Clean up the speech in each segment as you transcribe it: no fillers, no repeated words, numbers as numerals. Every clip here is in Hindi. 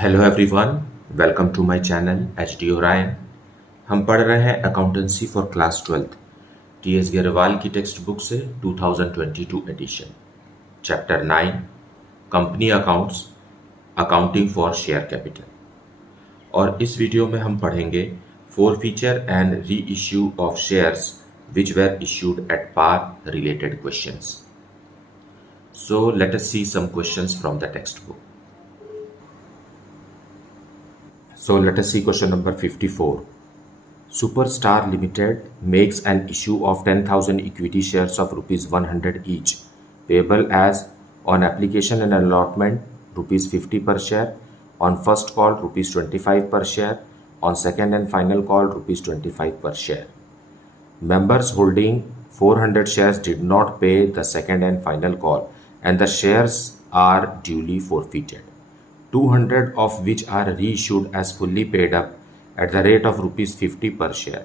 Hello everyone, welcome to my channel H D Orion. हम पढ़ रहे हैं accountancy for class 12 T S Grewal की टेक्स्ट बुक से 2022 edition, chapter 9 company accounts, accounting for share capital. और इस वीडियो में हम पढ़ेंगे forfeiture and reissue of shares which were issued at par related questions. So let us see some questions from the text book. So let us see question number 54. Superstar Limited makes an issue of 10,000 equity shares of rupees 100 each, payable as on application and allotment rupees 50 per share, on first call rupees 25 per share, on second and final call rupees 25 per share. Members holding 400 shares did not pay the second and final call and the shares are duly forfeited. 200 of which are reissued as fully paid up at the rate of rupees 50 per share.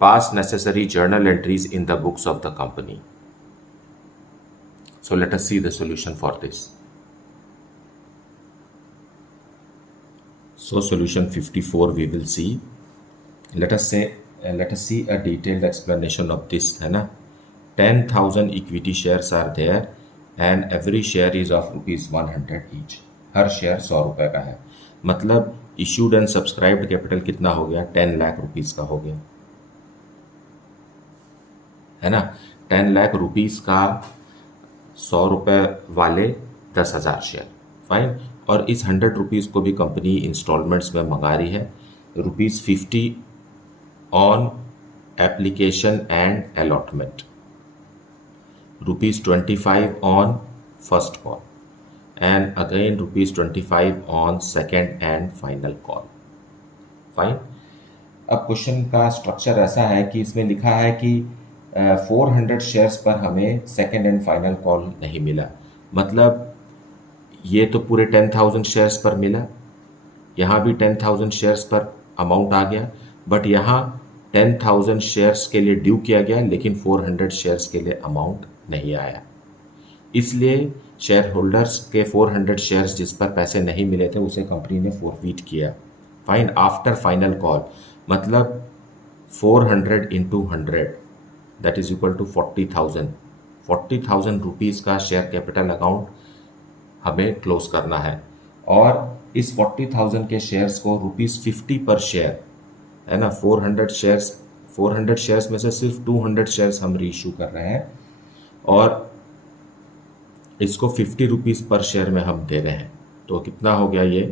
Pass necessary journal entries in the books of the company. So let us see the solution for this. So solution 54 we will see. Let us see a detailed explanation of this, है ना. 10,000 equity shares are there and every share is of rupees 100 each. Her share 100 रुपए का है, मतलब इश्यूड एंड सब्सक्राइब्ड कैपिटल कितना हो गया? 10 लाख रुपीस का हो गया, है ना. 10 लाख रुपीस का 100 रुपए वाले 10,000 शेयर, फाइन. और इस 100 रुपीस को भी कंपनी इंस्टॉलमेंट्स में मंगा रही है. Rupees 50 on application and allotment, rupees 25 on first call and again rupees 25 on second and final call. Fine. अब क्वेश्चन का स्ट्रक्चर ऐसा है कि इसमें लिखा है कि 400 शेयर्स पर हमें सेकेंड एंड फाइनल कॉल नहीं मिला, मतलब ये तो पूरे 10,000 शेयर्स पर मिला, यहाँ भी 10,000 शेयर्स पर अमाउंट आ गया, बट यहाँ 10,000 शेयर्स के लिए ड्यू किया गया लेकिन 400 शेयर्स के लिए अमाउंट नहीं आया. इसलिए शेयर होल्डर्स के 400 शेयर्स जिस पर पैसे नहीं मिले थे उसे कंपनी ने फॉरफीट किया. फाइन. आफ्टर फाइनल कॉल, मतलब 400 into 100 that is equal to 40,000. 40,000 rupees का शेयर कैपिटल अकाउंट हमें क्लोज करना है और इस 40,000 के शेयर्स को रुपीज़ 50 पर शेयर, है ना. 400 शेयर्स में से सिर्फ 200 शेयर्स हम रीइश्यू कर रहे हैं और इसको 50 रुपीज़ पर शेयर में हम दे रहे हैं. तो कितना हो गया ये?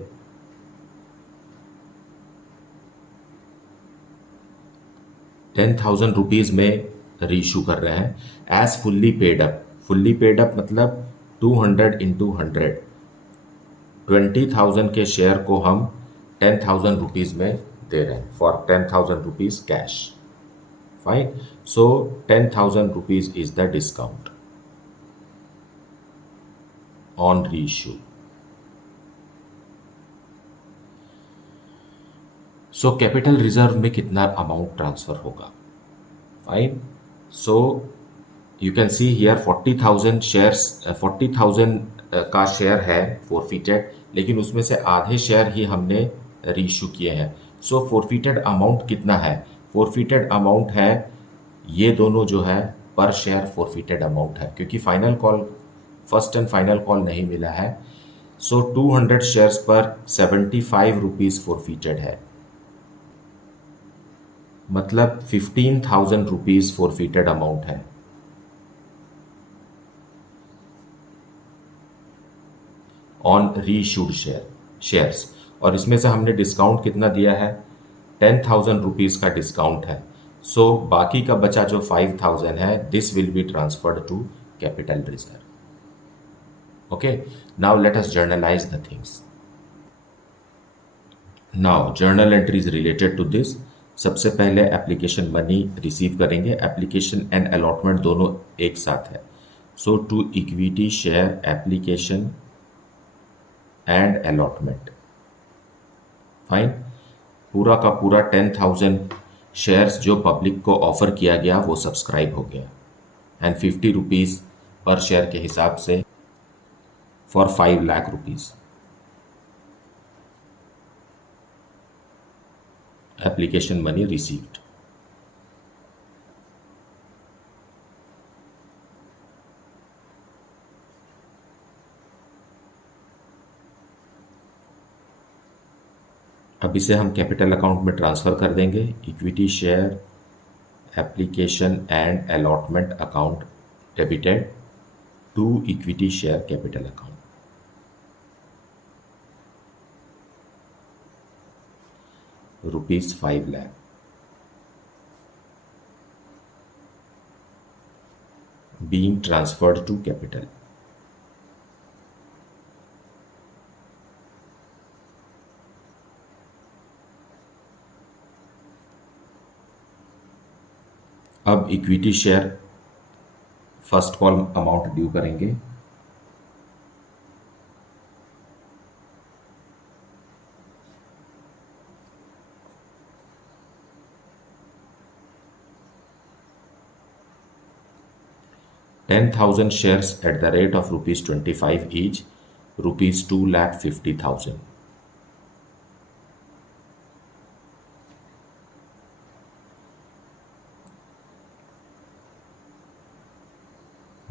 10,000 रुपीज़ में रीइश्यू कर रहे हैं as fully paid up. Fully paid up मतलब 200 इंटू 100, 20,000 के शेयर को हम 10,000 रुपीज़ में दे रहे हैं for 10,000 rupees cash. Fine. So 10,000 rupees is the discount on reissue. So capital reserve में कितना अमाउंट ट्रांसफर होगा? Fine. So you can see here 40,000 shares, 40,000 का शेयर है फॉरफिटेड, लेकिन उसमें से आधे शेयर ही हमने रीइश्यू किए हैं. सो फॉरफिटेड अमाउंट कितना है? फॉरफिटेड अमाउंट है ये दोनों जो है पर शेयर फॉरफिटेड अमाउंट है, क्योंकि final call, first and final call नहीं मिला है. सो 200 शेयर्स पर 75 रुपीज़ फॉरफिटेड है, मतलब 15,000 रुपीज़ फॉरफिटेड अमाउंट है. On reissued shares. और इसमें से हमने डिस्काउंट कितना दिया है? 10,000 रुपीज़ का डिस्काउंट है. सो बाकी का बचा जो 5,000 है, this will be transferred to capital reserve. Okay, now let us journalize the things. Now journal entries related to this. सबसे पहले एप्लीकेशन मनी रिसीव करेंगे. एप्लीकेशन एंड अलॉटमेंट दोनों एक साथ है. So to equity share application and allotment. Fine. पूरा का पूरा 10,000 शेयर्स जो पब्लिक को ऑफर किया गया वो सब्सक्राइब हो गया एंड 50 रुपीज़ पर शेयर के हिसाब से for 5 lakh rupees. Application money received. अब इसे हम कैपिटल अकाउंट में ट्रांसफ़र कर देंगे। Equity share application and allotment account debited to equity share capital account. ₹5 lakh being transferred to capital। अब equity share first call amount due करेंगे। $10,000 shares at the rate of ₹25 each, ₹2,50,000।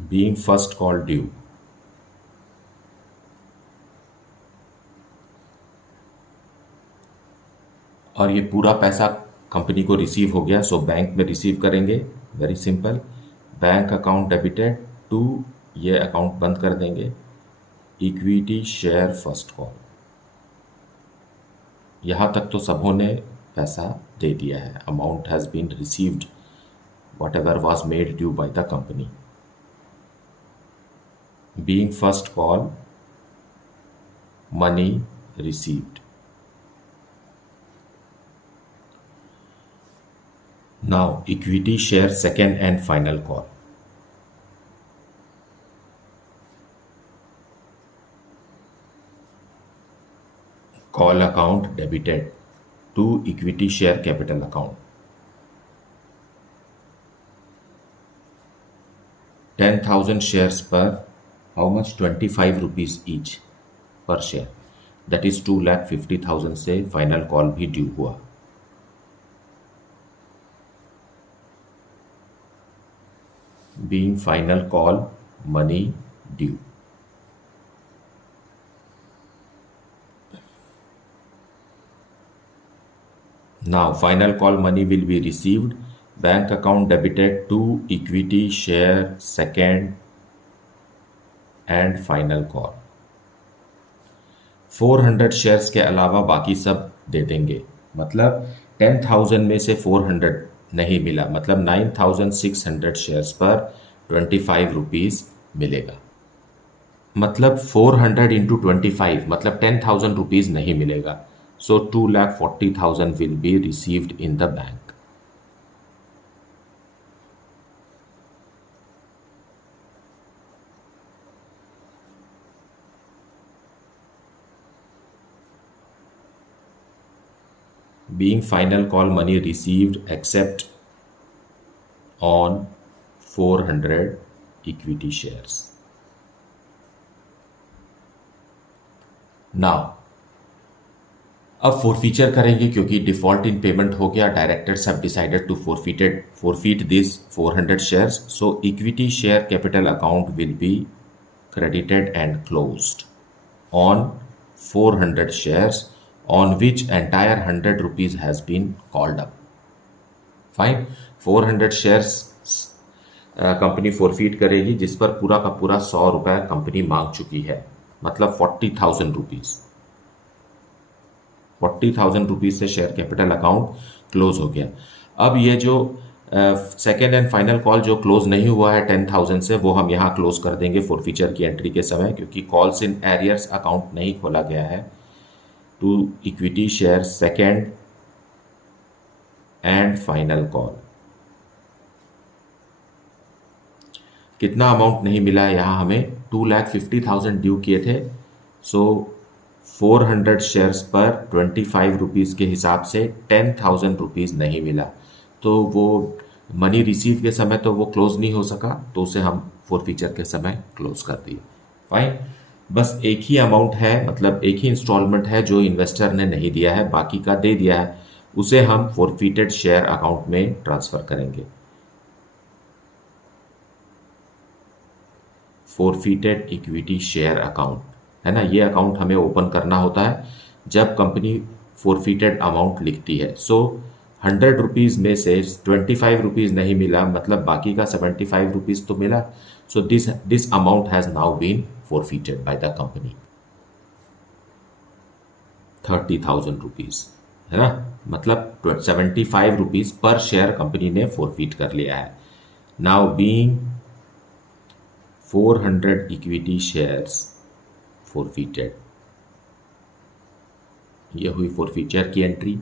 being first call due। और ये पूरा पैसा कंपनी को रिसीव हो गया, सो बैंक में रिसीव करेंगे। Very simple, bank account debited to, ये अकाउंट बंद कर देंगे, इक्विटी शेयर फर्स्ट कॉल। यहाँ तक तो सबों ने पैसा दे दिया है। Amount has been received whatever was made due by the company. being first call money received। now equity share second and final call। call account debited to equity share capital account। 10,000 shares per how much? 25 rupees each per share, that is 2,50,000 से फाइनल कॉल भी ड्यू हुआ। being final call money due। now final call money will be received, bank account debited to equity share second and final call. 400 shares के अलावा बाकी सब दे देंगे। मतलब 10,000 में से 400 नहीं मिला, मतलब 9,600 शेयर्स पर 25 रुपीज़ मिलेगा। मतलब 400 इंटू 25 मतलब 10,000 रुपीज़ नहीं मिलेगा। सो 2,40,000 will be received in the bank. being final call money received except on 400 equity shares। now अब फोरफीचर करेंगे क्योंकि डिफॉल्ट इन पेमेंट हो गया। Directors have decided to forfeit this 400 shares, so equity share capital account will be credited and closed on 400 shares on which entire 100 rupees has been called up। Fine, 400 shares company forfeit करेगी जिस पर पूरा का पूरा 100 रुपये कंपनी मांग चुकी है, मतलब 40,000 रुपीज़। 40,000 रुपीज़ से शेयर कैपिटल अकाउंट क्लोज हो गया। अब ये जो सेकेंड एंड फाइनल कॉल जो क्लोज नहीं हुआ है 10,000 से, वो हम यहाँ क्लोज कर देंगे फोरफीचर की एंट्री के समय, क्योंकि कॉल्स इन एरियर्स अकाउंट नहीं खोला गया है। To equity share second and final call. कितना अमाउंट नहीं मिला है यहाँ हमें? 2,50,000 ड्यू किए थे, सो 400 शेयर्स पर 25 रुपीज़ के हिसाब से 10,000 रुपीज़ नहीं मिला, तो वो मनी रिसीव के समय तो वो क्लोज नहीं हो सका, तो उसे हम फोरफीचर के समय क्लोज कर दिए। फाइन, बस एक ही अमाउंट है, मतलब एक ही इंस्टॉलमेंट है जो इन्वेस्टर ने नहीं दिया है, बाकी का दे दिया है। उसे हम फोरफिटेड शेयर अकाउंट में ट्रांसफर करेंगे। फोरफिटेड इक्विटी शेयर अकाउंट है ना, ये अकाउंट हमें ओपन करना होता है जब कंपनी फोरफिटेड अमाउंट लिखती है। सो 100 रुपीज़ में से 25 रुपीज़ नहीं मिला, मतलब बाकी का 75 रुपीज़ तो मिला। So this amount has now been forfeited by the company, 30,000 rupees है ना, मतलब 75 रुपीज़ पर शेयर कंपनी ने फोरफिट कर लिया है। Now being 400 equity shares forfeited, ये हुई फोरफिचर की एंट्री।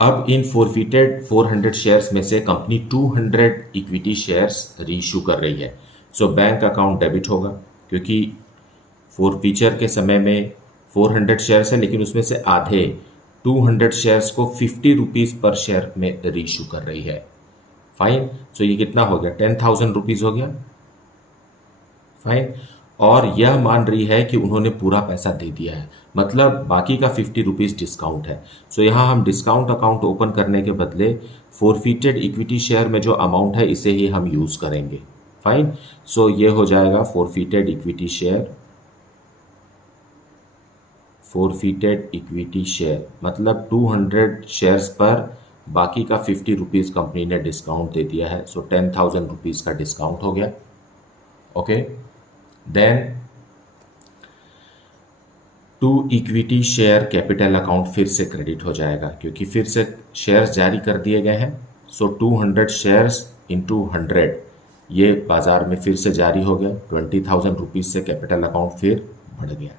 अब इन फोरफिटेड 400 शेयर्स में से कंपनी 200 इक्विटी शेयर्स रीइश्यू कर रही है। सो बैंक अकाउंट डेबिट होगा, क्योंकि फोरफिचर के समय में 400 शेयर्स है, लेकिन उसमें से आधे 200 शेयर्स को 50 रुपीज़ पर शेयर में रीइश्यू कर रही है। फाइन। सो ये कितना हो गया, 10,000 रुपीज़ हो गया। फाइन। और यह मान रही है कि उन्होंने पूरा पैसा दे दिया है, मतलब बाकी का 50 रुपीज़ डिस्काउंट है। सो यहाँ हम डिस्काउंट अकाउंट ओपन करने के बदले फोरफिटेड इक्विटी शेयर में जो अमाउंट है इसे ही हम यूज़ करेंगे। फाइन। सो ये हो जाएगा forfeited equity share, forfeited equity share मतलब 200 शेयर्स पर बाकी का 50 रुपीज़ कंपनी ने डिस्काउंट दे दिया है। सो 10,000 रुपीज़ का डिस्काउंट हो गया। Okay, then to equity share capital account फिर से क्रेडिट हो जाएगा, क्योंकि फिर से शेयर्स जारी कर दिए गए हैं। सो 200 शेयर्स इंटू 100 ये बाजार में फिर से जारी हो गया। 20,000 रुपीज़ से कैपिटल अकाउंट फिर बढ़ गया।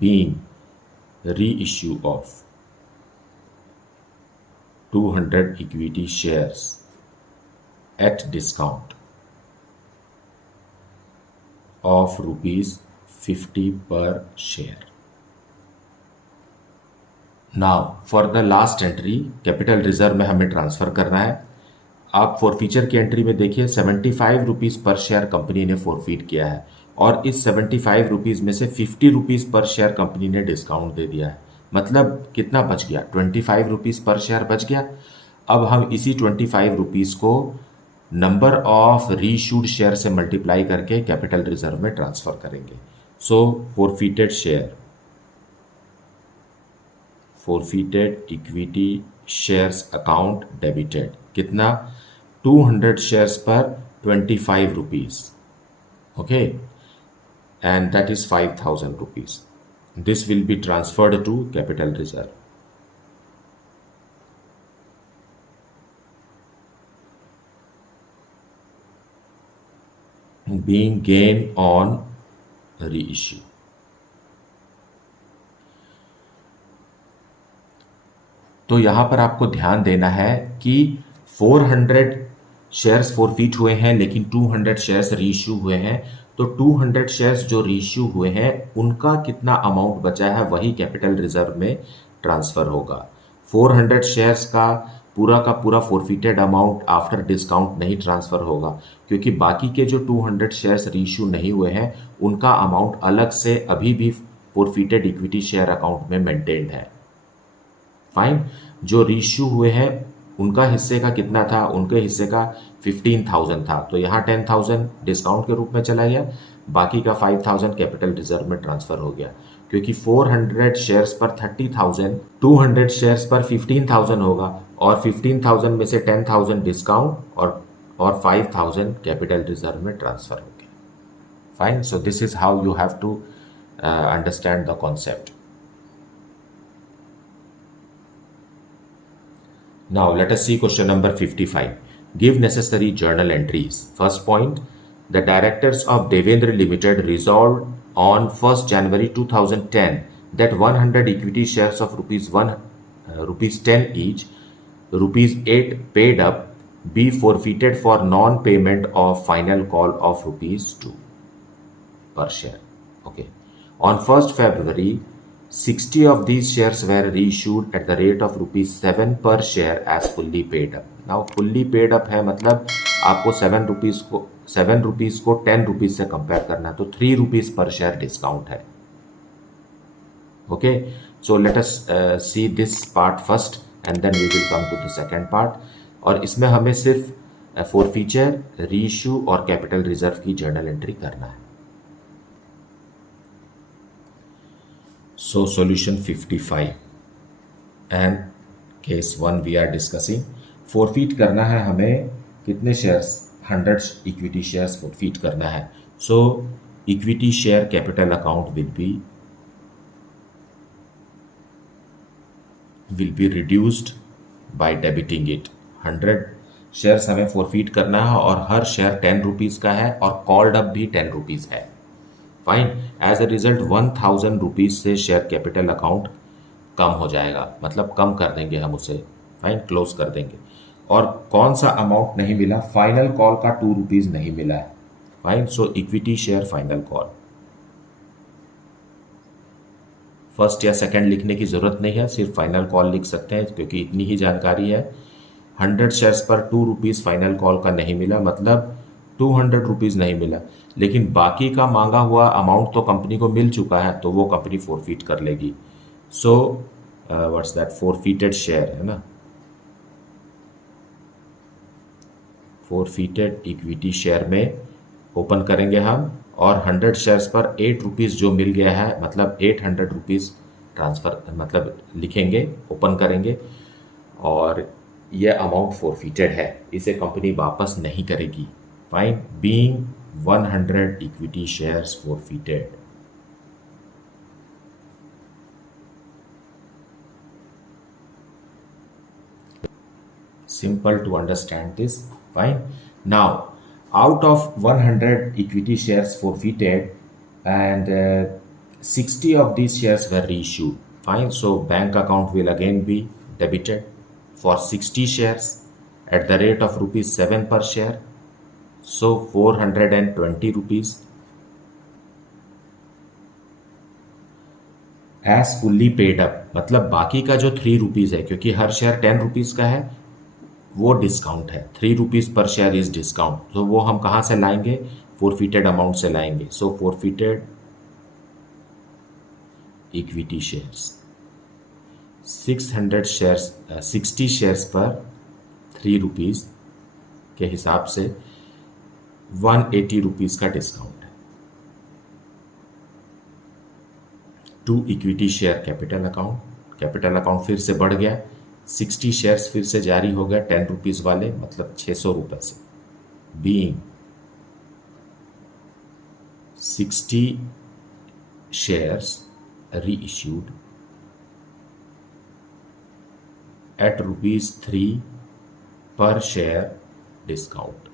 Being reissue of 200 equity shares at discount of ₹50 per share. Now for the last entry, capital reserve में हमें ट्रांसफर करना है। आप फोरफीचर की एंट्री में देखिए 75 रुपीज़ पर शेयर कंपनी ने फोरफीट किया है, और इस 75 रुपीज़ में से 50 रुपीज़ पर शेयर कंपनी ने डिस्काउंट दे दिया है। मतलब कितना बच गया, 25 रुपीज़ पर शेयर बच गया। अब हम इसी 25 रुपीज़ को नंबर ऑफ रीइश्यूड शेयर से मल्टीप्लाई करके कैपिटल रिजर्व में ट्रांसफ़र करेंगे। So forfeited share, forfeited equity shares account debited, कितना, 200 शेयर्स पर 25 rupees. Okay, and that is 5,000 rupees. This will be transferred to capital reserve. Being gain on reissue. तो यहां पर आपको ध्यान देना है कि 400 शेयर्स फोरफिट हुए हैं, लेकिन 200 शेयर्स रीइश्यू हुए हैं। तो 200 शेयर्स जो रीइश्यू हुए हैं उनका कितना अमाउंट बचा है वही कैपिटल रिजर्व में ट्रांसफ़र होगा। 400 शेयर्स का पूरा फोरफिटेड अमाउंट आफ्टर डिस्काउंट नहीं ट्रांसफ़र होगा, क्योंकि बाकी के जो 200 शेयर्स रीइश्यू नहीं हुए हैं उनका अमाउंट अलग से अभी भी फोरफिटेड इक्विटी शेयर अकाउंट में मेंटेन्ड है। फाइन। जो रीइश्यू हुए हैं उनका हिस्से का कितना था, उनके हिस्से का 15,000 था, तो यहाँ 10,000 डिस्काउंट के रूप में चला गया, बाकी का 5,000 कैपिटल रिजर्व में ट्रांसफ़र हो गया। क्योंकि 400 शेयर्स पर 30,000, 200 शेयर्स पर 15,000 होगा, और 15,000 में से 10,000 डिस्काउंट और 5,000 कैपिटल रिजर्व में ट्रांसफ़र हो गया। Fine. So this is how you have to understand the concept. Now let us see question number 55. Give necessary journal entries. First point, the directors of Devendra Limited resolved on 1st January 2010 that 100 equity shares of rupees 10 each, rupees 8 paid up, be forfeited for non-payment of final call of rupees 2 per share. Okay. On 1st February 60 of these shares were reissued at the rate of rupees 7 per share as fully paid up. Now fully paid up है मतलब आपको 7 रुपीज़ को 10 रुपीज़ से कंपेयर करना है, तो 3 रुपीज़ पर शेयर डिस्काउंट है। Okay, so let us see this part first and then we will come to the second part. और इसमें हमें सिर्फ फोरफीचर, रीइश्यू और कैपिटल रिजर्व की जर्नल एंट्री करना है। So solution 55 and case 1 we are discussing. Forfeit करना है हमें कितने शेयर्स, 100 इक्विटी शेयर्स फोरफीट करना है। So equity share capital account will be reduced by debiting it। 100 shares हमें फोरफीट करना है और हर शेयर 10 रुपीज़ का है और कॉल्ड अप भी 10 रुपीज़ है। Fine, as a result 1000 rupees से शेयर कैपिटल अकाउंट कम हो जाएगा, मतलब कम कर देंगे हम उसे। फाइन, क्लोज कर देंगे। और कौन सा अमाउंट नहीं मिला, फाइनल कॉल का 2 रुपीज़ नहीं मिला है। Fine, so equity share final call. First या सेकंड लिखने की ज़रूरत नहीं है, सिर्फ फाइनल कॉल लिख सकते हैं क्योंकि इतनी ही जानकारी है। 100 शेयर्स पर 2 रुपीज़ फाइनल कॉल का नहीं मिला, मतलब 200 रुपीज़ नहीं मिला, लेकिन बाकी का मांगा हुआ अमाउंट तो कंपनी को मिल चुका है, तो वो कंपनी फोरफीट कर लेगी। सो व्हाट्स दैट, फोरफीटेड शेयर है ना, फोरफीटेड इक्विटी शेयर में ओपन करेंगे हम, और 100 शेयर्स पर 8 रुपीज़ जो मिल गया है, मतलब 800 रुपीज़ ट्रांसफ़र, मतलब लिखेंगे, ओपन करेंगे, और यह अमाउंट फोरफीटेड है, इसे कंपनी वापस नहीं करेगी। Fine, being 100 equity shares forfeited. Simple to understand this. Fine. Now, out of 100 equity shares forfeited, and 60 of these shares were reissued. Fine. So bank account will again be debited for 60 shares at the rate of rupees 7 per share. So 420 rupees. As fully paid up, मतलब बाकी का जो 3 रुपीज़ है, क्योंकि हर शेयर 10 रुपीज़ का है, वो डिस्काउंट है। 3 रुपीज़ पर शेयर इज डिस्काउंट, तो वो हम कहाँ से लाएंगे, फोरफीटेड अमाउंट से लाएंगे। सो फोरफीटेड इक्विटी शेयर्स 600 शेयर्स 60 शेयर्स पर 3 रुपीज़ के हिसाब से 180 रुपीज़ का डिस्काउंट है। To equity share capital account फिर से बढ़ गया, 60 शेयर्स फिर से जारी हो गए 10 रुपीज़ वाले, मतलब 600 रुपये से। बीइंग 60 शेयर्स रीइश्यूड एट ₹3 पर शेयर डिस्काउंट।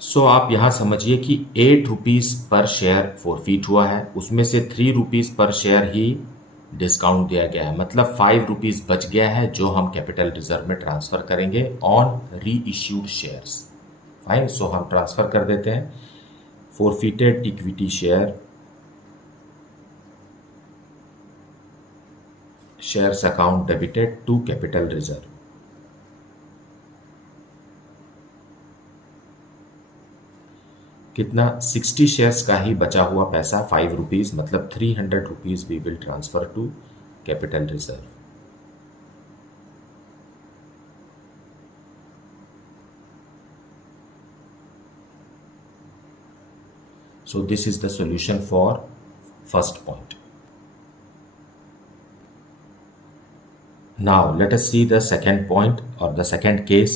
सो आप यहाँ समझिए कि 8 रुपीज़ पर शेयर फोरफीट हुआ है, उसमें से 3 रुपीज़ पर शेयर ही डिस्काउंट दिया गया है, मतलब 5 रुपीज़ बच गया है जो हम कैपिटल रिजर्व में ट्रांसफ़र करेंगे on reissued shares. Fine, so हम ट्रांसफ़र कर देते हैं forfeited equity shares account debited to capital reserve. कितना, 60 शेयर्स का ही बचा हुआ पैसा 5 रुपीज़, मतलब 300 rupees we will transfer to capital reserve. So this is the solution for first point. Now let us see the second point or the second case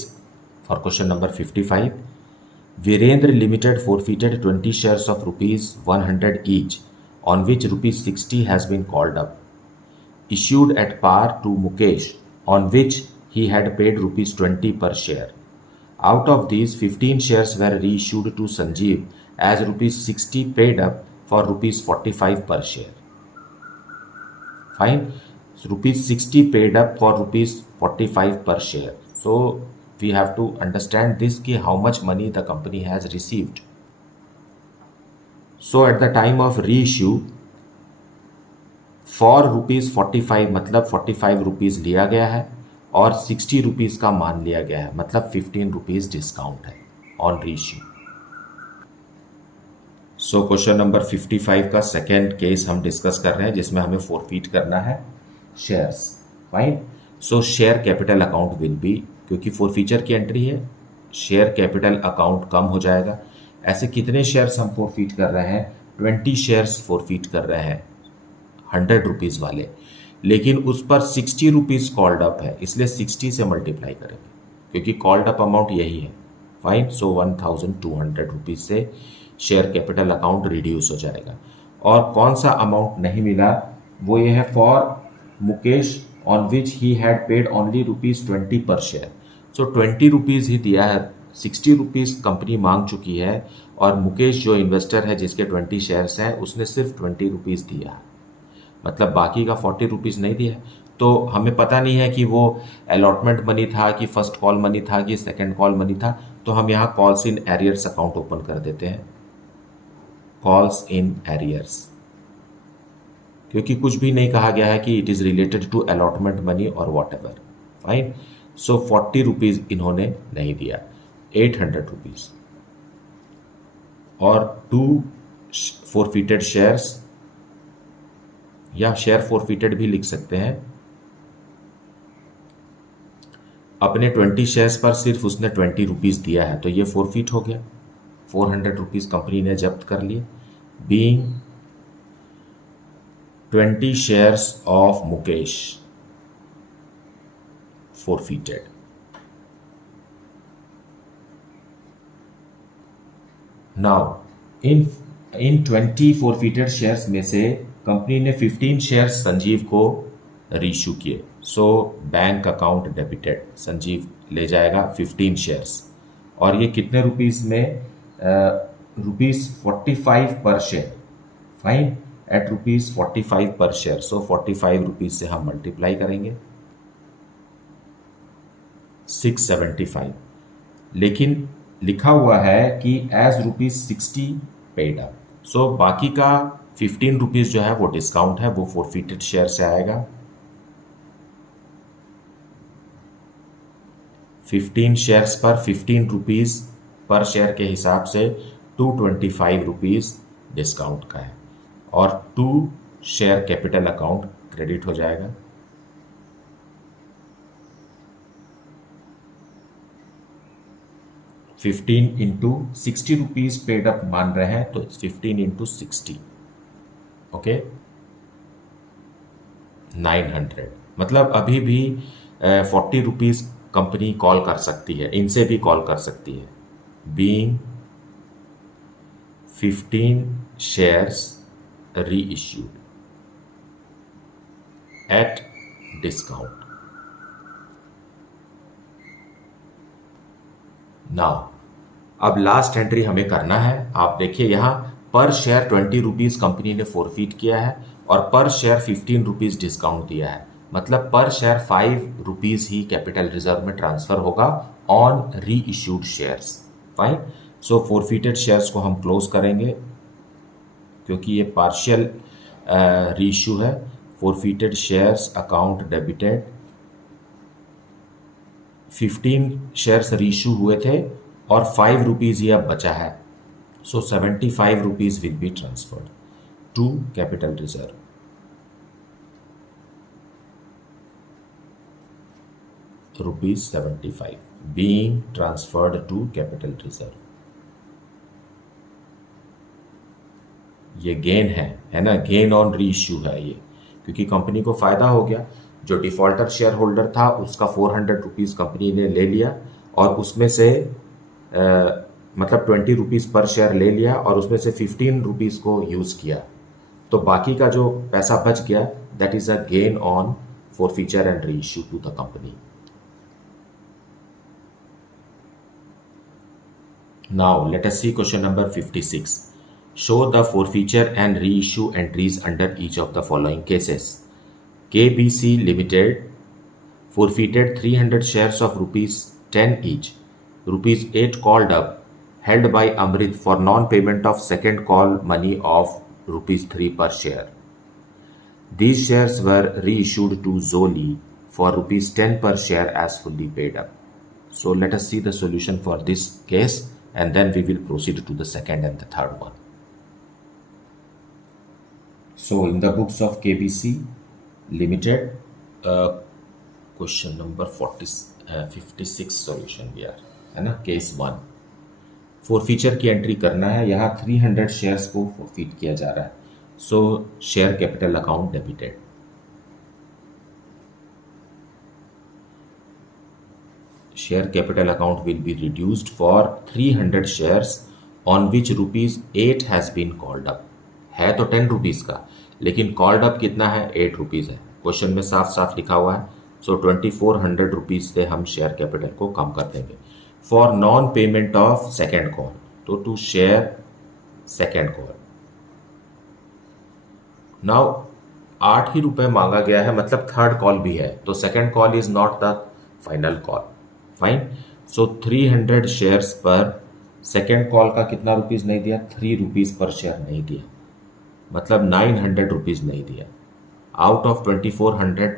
for question number 55. Virendra Limited forfeited 20 shares of ₹100 each, on which ₹60 has been called up, issued at par to Mukesh, on which he had paid ₹20 per share. Out of these, 15 shares were reissued to Sanjeev as ₹60 paid up for ₹45 per share. Fine. So ₹60 paid up for ₹45 per share. So we have to understand this ki how much money the company has received. So at the time of reissue, for ₹45 मतलब 45 रुपीज़ लिया गया है और 60 रुपीज़ का मान लिया गया है, मतलब 15 रुपीज़ डिस्काउंट है on reissue. So question number 55 का सेकेंड केस हम डिस्कस कर रहे हैं जिसमें हमें फोरफीट करना है shares. Fine. So share capital account will B, क्योंकि फोरफीचर की एंट्री है, शेयर कैपिटल अकाउंट कम हो जाएगा। ऐसे कितने शेयर्स हम फोरफीट कर रहे हैं? 20 शेयर्स फोरफीट कर रहे हैं 100 रुपीज़ वाले, लेकिन उस पर 60 रुपीज़ कॉल्ड अप है, इसलिए 60 से मल्टीप्लाई करेंगे क्योंकि कॉल्ड अप अमाउंट यही है। फाइन। सो 1200 रुपीज़ से शेयर कैपिटल अकाउंट रिड्यूस हो जाएगा। और कौन सा अमाउंट नहीं मिला, वो ये है for Mukesh on which he had paid only ₹20 पर शेयर। सो 20 रुपीज़ ही दिया है, 60 रुपीज़ कंपनी मांग चुकी है, और मुकेश जो इन्वेस्टर है जिसके 20 शेयर्स हैं उसने सिर्फ 20 रुपीज़ दिया है, मतलब बाकी का 40 रुपीज़ नहीं दिया है। तो हमें पता नहीं है कि वो अलॉटमेंट मनी था कि फर्स्ट कॉल मनी था कि सेकंड कॉल मनी था, तो हम यहाँ calls in arrears account open कर देते हैं, कॉल्स इन एरियर्स, क्योंकि कुछ भी नहीं कहा गया है कि it is related to allotment money और whatever. Fine. So 40 rupees इन्होंने नहीं दिया, 800 रुपीज़। और 2 फोरफिटेड शेयर्स, या शेयर फोरफिटेड भी लिख सकते हैं। अपने 20 शेयर्स पर सिर्फ उसने 20 रुपीज़ दिया है, तो ये फोरफिट हो गया, 400 रुपीज़ कंपनी ने जब्त कर लिए। Being 20 shares of Mukesh forfeited. Now in 20 forfeited shares में से कंपनी ने 15 शेयर्स संजीव को रीइश्यू किए। So bank account debited, Sanjeev ले जाएगा 15 शेयर्स, और ये कितने रुपीज़ में? ₹45 पर शेयर। फाइन। एट ₹45 पर शेयर, सो 45 रुपीज़ से हम मल्टीप्लाई करेंगे, 675। लेकिन लिखा हुआ है कि एज ₹60 पेड अप, सो बाकी का 15 रुपीज़ जो है वो डिस्काउंट है, वो फोरफिटेड शेयर से आएगा। 15 शेयर्स पर 15 रुपीज़ पर शेयर के हिसाब से 225 रुपीज़ डिस्काउंट का है, और 2 शेयर कैपिटल अकाउंट क्रेडिट हो जाएगा। $15 इंटू 60 रुपीज़ पेड अप मान रहे हैं, तो 15 इंटू 60, ओके, 900। मतलब अभी भी 40 रुपीज़ कंपनी कॉल कर सकती है, इनसे भी कॉल कर सकती है। Being 15 shares reissued at discount. Now अब लास्ट एंट्री हमें करना है। आप देखिए यहाँ पर शेयर 20 रुपीज़ कंपनी ने फोरफिट किया है, और पर शेयर 15 रुपीज़ डिस्काउंट दिया है, मतलब पर शेयर 5 रुपीज़ ही कैपिटल रिजर्व में ट्रांसफर होगा on reissued shares. Fine. So forfeited shares को हम क्लोज करेंगे क्योंकि ये पार्शियल री इश्यू है। Forfeited shares account debited, 15 shares reissue हुए थे और 5 रुपीज़ ही अब बचा है, so 75 rupees will be transferred to capital reserve. ₹75 being transferred to capital reserve। ये गेन है ना, गेन ऑन री इश्यू है ये, क्योंकि कंपनी को फायदा हो गया। जो डिफॉल्टर शेयर होल्डर था उसका 400 रुपीज़ कंपनी ने ले लिया, और उसमें से मतलब 20 रुपीज़ पर शेयर ले लिया, और उसमें से 15 रुपीज़ को यूज़ किया, तो बाकी का जो पैसा बच गया that is a gain on forfeiture and reissue to the company. Now let us see question number 56. Show the forfeiture and reissue entries under each of the following cases. KBC Limited forfeited 300 shares of ₹10 each. ₹8 called up held by Amrit for non-payment of second call money of ₹3 per share. These shares were reissued to Zoli for ₹10 per share as fully paid up. So let us see the solution for this case, and then we will proceed to the second and the third one. So in the books of KBC Limited, question number 56 solution भी यार है ना, केस 1 फोरफीचर की एंट्री करना है। यहाँ 300 शेयर्स को फोरफीट किया जा रहा है। So share capital account debited. Share capital account will be reduced for 300 shares on which ₹8 has been called up. है तो 10 रुपीज़ का, लेकिन कॉल्ड अप कितना है, 8 रुपीज़ है। क्वेश्चन में साफ साफ लिखा हुआ है। सो 2400 रुपीज़ से हम शेयर कैपिटल को कम कर देंगे। For non payment of second call, तो to share second call. Now 8 ही रुपए मांगा गया है, मतलब थर्ड कॉल भी है, तो second call is not the final call. Fine. So 300 shares पर सेकेंड कॉल का कितना रुपीज़ नहीं दिया, 3 रुपीज़ पर शेयर नहीं दिया, मतलब 900 रुपीज़ नहीं दिया। Out of 2400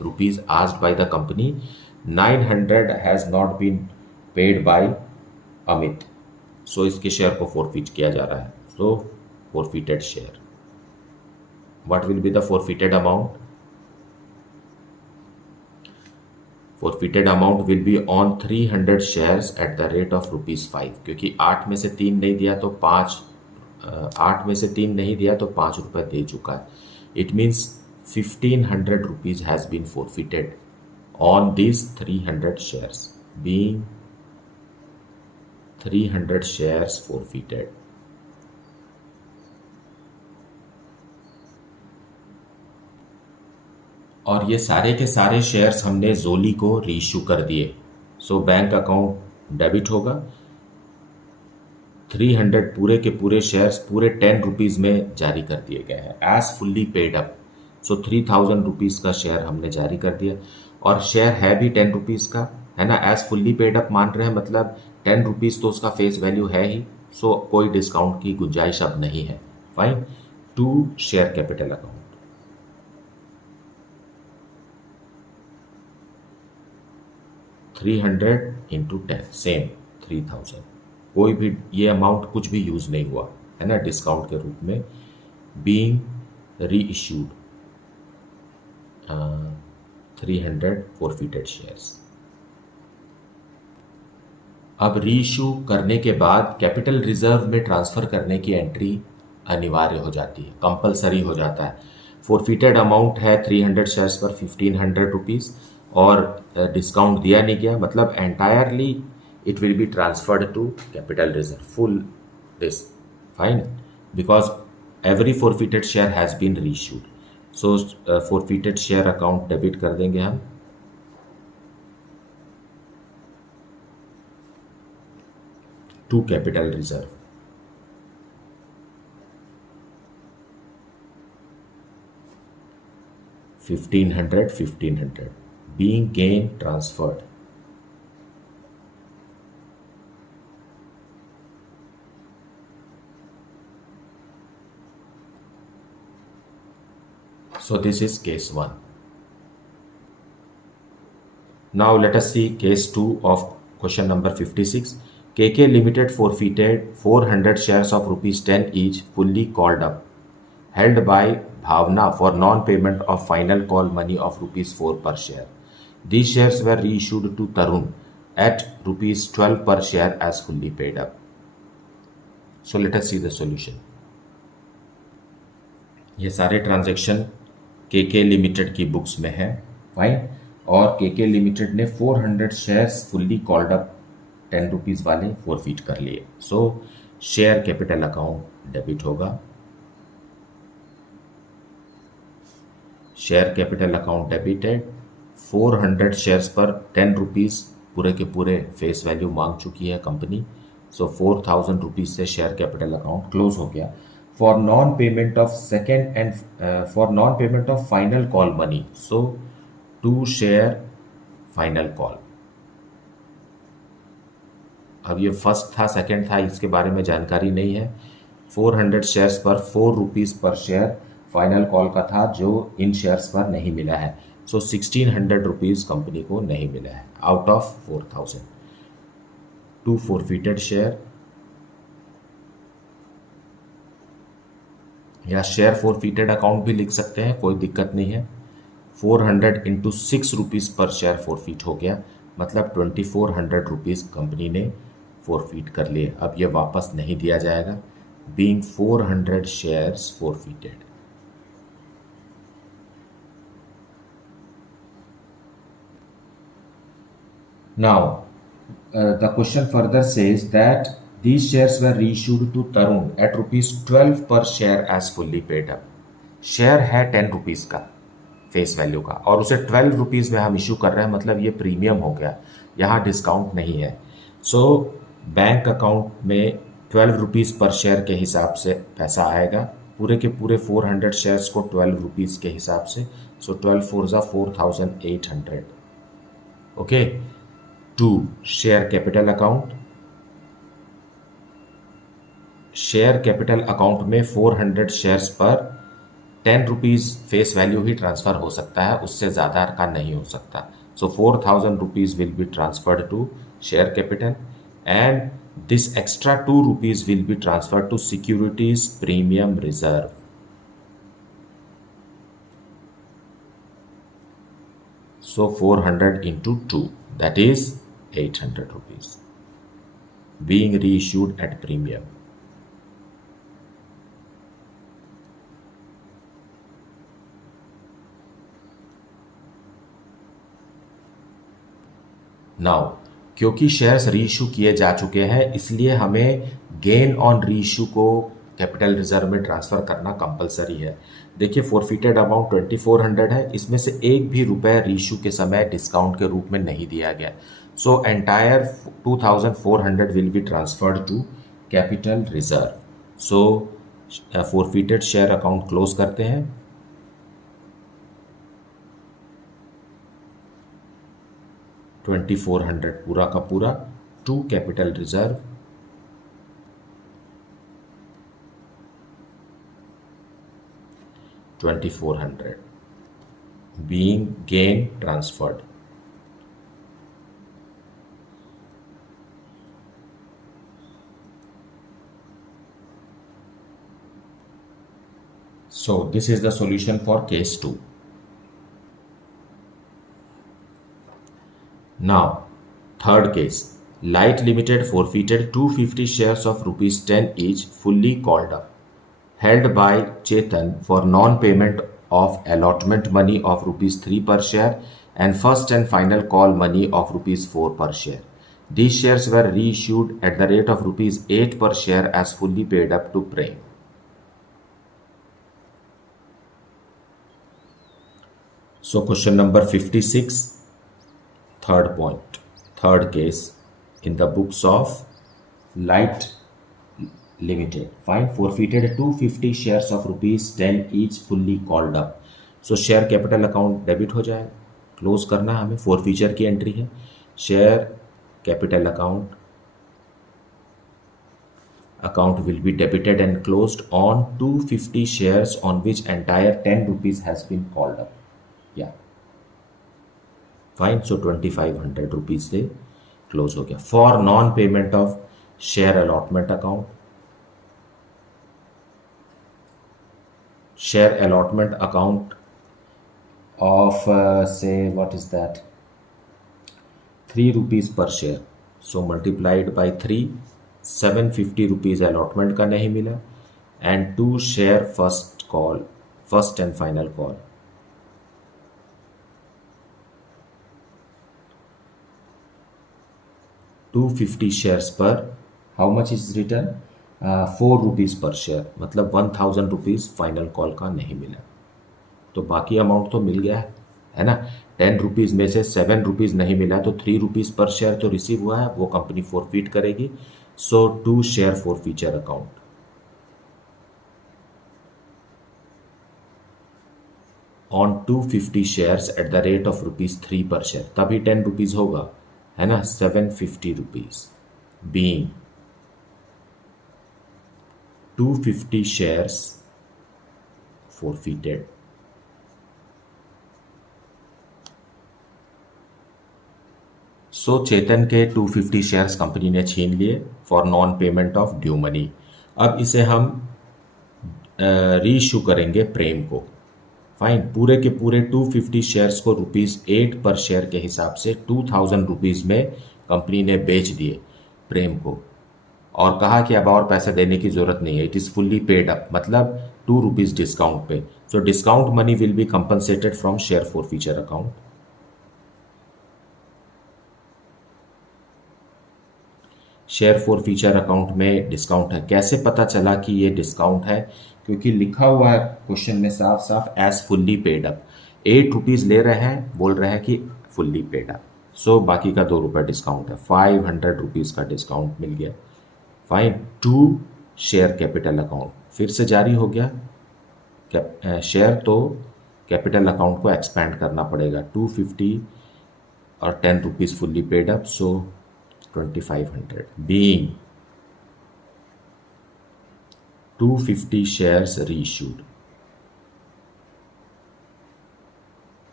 rupees asked by the company, 900 has not been paid by Amit. So इसके शेयर को फोरफीट किया जा रहा है। So forfeited share. What will be the forfeited amount? Forfeited amount will be on 300 shares at the rate of ₹5, क्योंकि 8 में से 3 नहीं दिया तो 8 में से 3 नहीं दिया तो 5 रुपये दे चुका है। It means 1500 rupees has been forfeited on this 300 shares, being 300 shares forfeited। और ये सारे के सारे शेयर्स हमने जोली को रीइश्यू कर दिए। सो बैंक अकाउंट डेबिट होगा। 300 पूरे के पूरे शेयर्स पूरे 10 रुपीज़ में जारी कर दिए गए हैं एज फुल्ली पेड अप। सो 3000 रुपीज़ का शेयर हमने जारी कर दिया, और शेयर है भी 10 रुपीज़ का, है ना। एज फुल्ली पेड अप मान रहे हैं, मतलब 10 रुपीज़ तो उसका फेस वैल्यू है ही। सो कोई डिस्काउंट की गुंजाइश अब नहीं है। Fine. To share capital account, $300 into 10 same 3000। कोई भी ये अमाउंट कुछ भी यूज नहीं हुआ है ना डिस्काउंट के रूप में। बीइंग री इश्यूड 300 फोरफीटेड शेयर्स। अब री इशू करने के बाद कैपिटल रिजर्व में ट्रांसफर करने की एंट्री अनिवार्य हो जाती है, कंपलसरी हो जाता है। फोरफीटेड अमाउंट है 300 शेयर्स पर 1500 रुपीज़, और डिस्काउंट दिया नहीं गया, मतलब entirely it will be transferred to capital reserve full this. Fine. Because every forfeited share has been reissued. So forfeited share account debit कर देंगे हम। To capital reserve. $1500 being gain transferred। So this is case 1. Now let us see case 2 of question number 56. KK Limited forfeited 400 shares of ₹10 each fully called up, held by Bhavna for non-payment of final call money of ₹4 per share. These shares were reissued to Tarun at ₹12 per share as fully paid up. So let us see the solution. ये सारे ट्रांजैक्शन KK लिमिटेड की बुक्स में है। फाइन। और KK लिमिटेड ने 400 shares fully called up 10 rupees वाले फोरफीट कर लिए। So share capital account debit होगा। Share capital account debited. 400 shares पर 10 रुपीज़ पूरे के पूरे फेस वैल्यू मांग चुकी है कंपनी। सो 4000 रुपीज़ से शेयर कैपिटल अकाउंट क्लोज हो गया। For non payment of second and for non payment of final call money, so to share final call. अब ये फर्स्ट था सेकंड था इसके बारे में जानकारी नहीं है। 400 शेयर्स पर 4 रुपीज़ पर शेयर फाइनल कॉल का था, जो इन शेयर्स पर नहीं मिला है। सो 1600 रुपीज़ कंपनी को नहीं मिला है आउट ऑफ 4000। टू फोरफीटेड शेयर या शेयर फोरफीटेड अकाउंट भी लिख सकते हैं, कोई दिक्कत नहीं है। 400 इंटू 6 रुपीज़ पर शेयर फोरफीट हो गया, मतलब 2400 रुपीज़ कंपनी ने फोरफीट कर लिए। अब ये वापस नहीं दिया जाएगा, being 400 shares forfeited. Now, the question further says that these shares were reissued to Tarun at rupees 12 per share as fully paid up. Share है 10 रुपीज़ का फेस वैल्यू का, और उसे 12 रुपीज़ में हम इशू कर रहे हैं, मतलब ये प्रीमियम हो गया, यहाँ डिस्काउंट नहीं है। सो बैंक अकाउंट में 12 रुपीज़ पर शेयर के हिसाब से पैसा आएगा, पूरे के पूरे 400 शेयर्स को 12 रुपीज़ के हिसाब से। सो 12 4 ज़ा 4800। Okay, to share capital account. Share capital account में 400 शेयर्स पर 10 रुपीज़ फेस वैल्यू ही ट्रांसफ़र हो सकता है, उससे ज़्यादा का नहीं हो सकता। So 4000 rupees will be transferred to share capital and this extra 2 rupees will be transferred to securities premium reserve. So 400 into 2, that is 800 rupees being reissued at premium. Now, क्योंकि शेयर्स रीइशू किए जा चुके हैं, इसलिए हमें गेन ऑन रीइशू को कैपिटल रिजर्व में ट्रांसफ़र करना कंपलसरी है। देखिए, फोरफिटेड अमाउंट 2400 है, इसमें से एक भी रुपए रीइशू के समय डिस्काउंट के रूप में नहीं दिया गया। So entire 2400 will be transferred to capital reserve. So forfeited share account close करते हैं। $2400 पूरा का पूरा to capital reserve, $2400 being gain transferred. So this is the solution for case 2. Now, third case, Light Limited forfeited 250 shares of rupees 10 each fully called up, held by Chetan for non-payment of allotment money of rupees 3 per share and first and final call money of rupees 4 per share. These shares were reissued at the rate of rupees 8 per share as fully paid up to Prem. So question number 56, third point, third case in the books of Light Limited. Fine, forfeited 250 shares of rupees 10 each fully called up. So share capital account debit हो जाएगा, क्लोज करना है हमें, फोरफीचर की एंट्री है। Share capital account will be debited and closed on 250 shares on which entire 10 rupees has been called up. Yeah, fine. So 2500 rupees से क्लोज हो गया। For non payment of share allotment account, share allotment account of say what is that 3 rupees per share, so multiplied by 3, 750 rupees allotment का नहीं मिला, and 2 share first and final call, $250 shares पर how much is written, 4 rupees per share, मतलब 1000 rupees फाइनल कॉल का नहीं मिला। तो बाकी अमाउंट तो मिल गया है ना। 10 रुपीज़ में से 7 रुपीज़ नहीं मिला, तो 3 रुपीज़ पर शेयर तो रिसीव हुआ है, वो कंपनी फोरफीट करेगी। सो 2 share forfeiture account, on 250 shares at the rate of ₹3 पर शेयर, तभी 10 रुपीज़ होगा, है ना। 750 रुपीज़ बीइंग 250 शेयर्स फोरफीटेड। सो चेतन के 250 शेयर्स कंपनी ने छीन लिए for non payment of due money. अब इसे हम रीइशू करेंगे प्रेम को। फाइन, पूरे के पूरे 250 शेयर्स को ₹8 पर शेयर के हिसाब से 2000 रुपीज़ में कंपनी ने बेच दिए प्रेम को, और कहा कि अब और पैसे देने की ज़रूरत नहीं है, it is fully paid up, मतलब ₹2 डिस्काउंट पे। So discount money will be compensated from share forfeiture account. Share forfeiture account में डिस्काउंट है। कैसे पता चला कि ये डिस्काउंट है? क्योंकि लिखा हुआ है क्वेश्चन में साफ साफ एज फुल्ली पेड अप। ₹8 ले रहे हैं, बोल रहे हैं कि फुल्ली पेड अप, सो बाकी का ₹2 डिस्काउंट है, ₹500 का डिस्काउंट मिल गया। Fine, to share capital account फिर से जारी हो गया। शेयर तो कैपिटल अकाउंट को एक्सपैंड करना पड़ेगा, 250 और ₹10 fully paid up, so 2500 being 250 shares reissued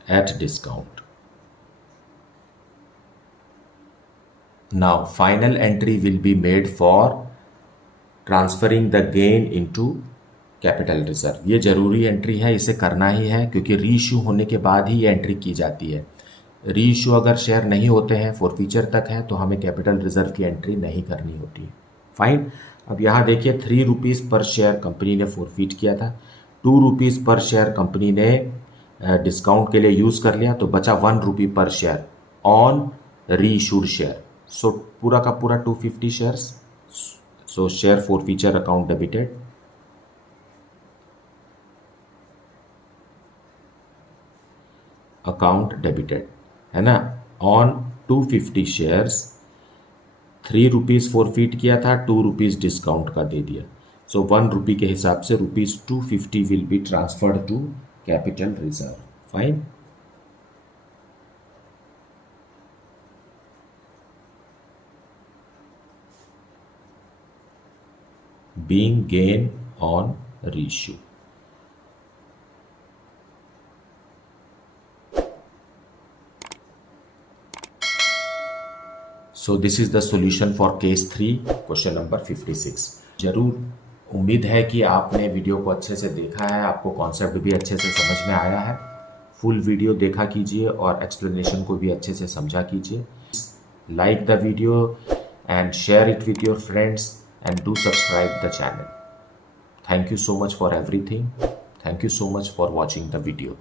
at discount. Now final entry will be made for transferring the gain into capital reserve. ये जरूरी एंट्री है, इसे करना ही है क्योंकि रीइश्यू होने के बाद ही ये एंट्री की जाती है। रीइश्यू अगर शेयर नहीं होते हैं, फॉरफीचर तक है, तो हमें कैपिटल रिजर्व की एंट्री नहीं करनी होती है। फाइन, अब यहाँ देखिए ₹3 पर शेयर कंपनी ने फॉरफीट किया था, ₹2 पर शेयर कंपनी ने डिस्काउंट के लिए यूज़ कर लिया, तो बचा ₹1 पर शेयर ऑन रीइशूड शेयर। सो पूरा का पूरा 250 शेयर्स, सो share forfeiture account debited, account debited है ना, ऑन 250 शेयर्स। ₹3 फॉरफीट किया था, ₹2 डिस्काउंट का दे दिया, सो ₹1 के हिसाब से ₹250 will be transferred to capital reserve. Fine, being gain on reissue. So this is the solution for case 3, question number 56। जरूर उम्मीद है कि आपने वीडियो को अच्छे से देखा है, आपको कॉन्सेप्ट भी अच्छे से समझ में आया है। फुल वीडियो देखा कीजिए और एक्सप्लेनेशन को भी अच्छे से समझा कीजिए। Like the video and share it with your friends and do subscribe the channel. Thank you so much for everything. Thank you so much for watching the video.